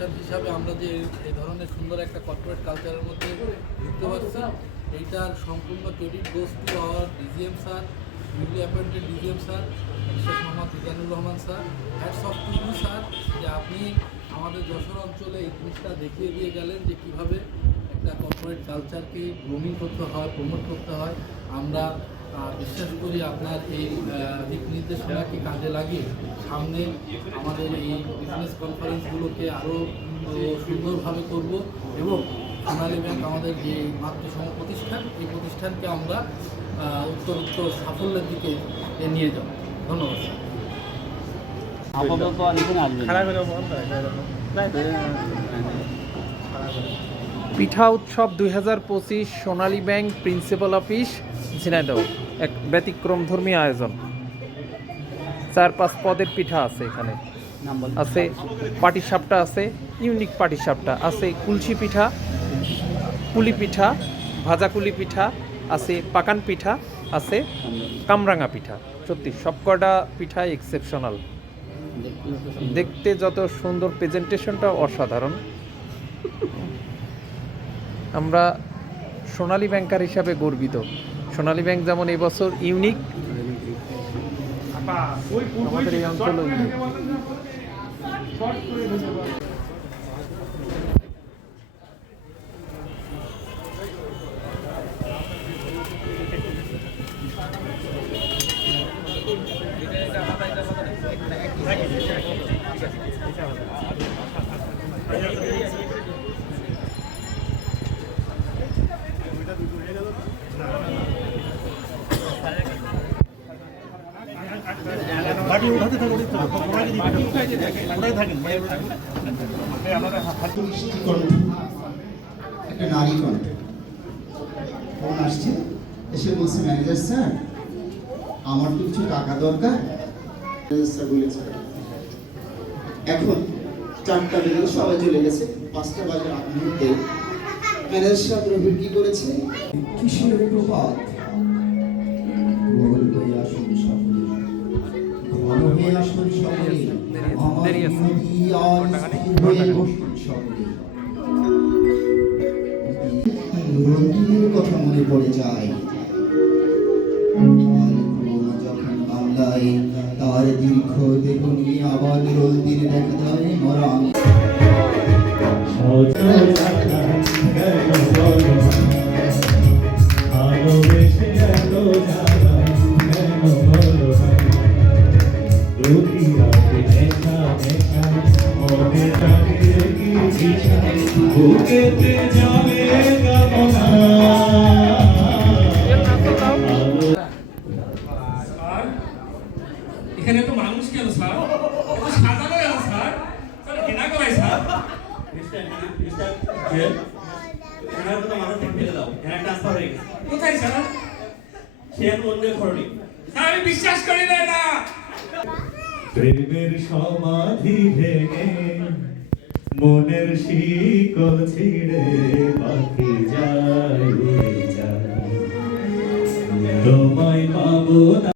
প্রতিষ্ঠান হিসাবে আমরা যে এই ধরনের সুন্দর একটা কর্পোরেট কালচারের মধ্যে ঢুকতে পারছি, এইটার সম্পূর্ণ credit goes to our DGM sir, newly appointed DGM sir Sheikh Mohammad Mizanur Rahman sir. Hats off to you sir, যে আপনি আমাদের যশোর অঞ্চলে এই জিনিসটা দেখিয়ে দিয়ে গেলেন যে কীভাবে একটা কর্পোরেট কালচারকে গ্রোমিং করতে হয়, প্রমোট করতে হয়। আমরা বিশ্বাস করি আপনার এই দিক নির্দেশনাকে কাজে লাগিয়ে সামনে আমাদের এই বিজনেস কনফারেন্সগুলোকে আরও সুন্দরভাবে করব এবং সোনালী ব্যাংক আমাদের যে মাতৃসম প্রতিষ্ঠান, এই প্রতিষ্ঠানকে আমরা উত্তরোত্তর সাফল্যের দিকে নিয়ে যাব। ধন্যবাদ স্যার। পিঠা উৎসব 2025 সোনালী ব্যাংক প্রিন্সিপাল অফিস ঝিনাইদহ এক ব্যতিক্রমধর্মী আয়োজন। 4-5 পদের পিঠা আছে এখানে, আছে পাটিসাপটা, আছে ইউনিক পাটিসাপটা, আছে কুলসি পিঠা, কুলি পিঠা, ভাজা কুলি পিঠা, আছে পাকান পিঠা, আছে কামরাঙা পিঠা। সত্যি সবকটা পিঠা এক্সেপশনাল, দেখতে যত সুন্দর, প্রেজেন্টেশনটা অসাধারণ। আমরা সোনালী ব্যাংকার হিসাবে গর্বিত। সোনালী ব্যাংক যেমন এবছর ইউনিক, আমাদের এই অঞ্চলেও ইউনিক। একটা নারী কণ্ঠ ফোন আসছে, এসে বলছে ম্যানেজার স্যার আমার তো কিছু টাকা দরকার। স্যার বলেছে এখন 4টা বেজে সবাই চলে গেছে, 5টা বাজার আগ মুহূর্তে ম্যানেজার সাহেব রবির কি করেছে, কিসের প্রভাত বল হয়ে আসুন সকলে, ঘন হয়ে আসুন সকলে, আমার নদী আর স্থির হয়ে বসুন সকলে। রঞ্জিনের কথা মনে পড়ে যায়, যখন বাংলায় তার দীর্ঘ দেহ নিয়ে আবার রঞ্জিনে দেখা দেয় মরা। এখানে তো মানুষ কেন স্যার, এত সাজানো কেন স্যার, স্যার কেনা করাই স্যার। কোথায় স্যার? আমি বিশ্বাস করি না। প্রেমের সমাধি ভেঙে মনের শিকল ছিঁড়ে পাখি যায়, তোমায় পাবো না।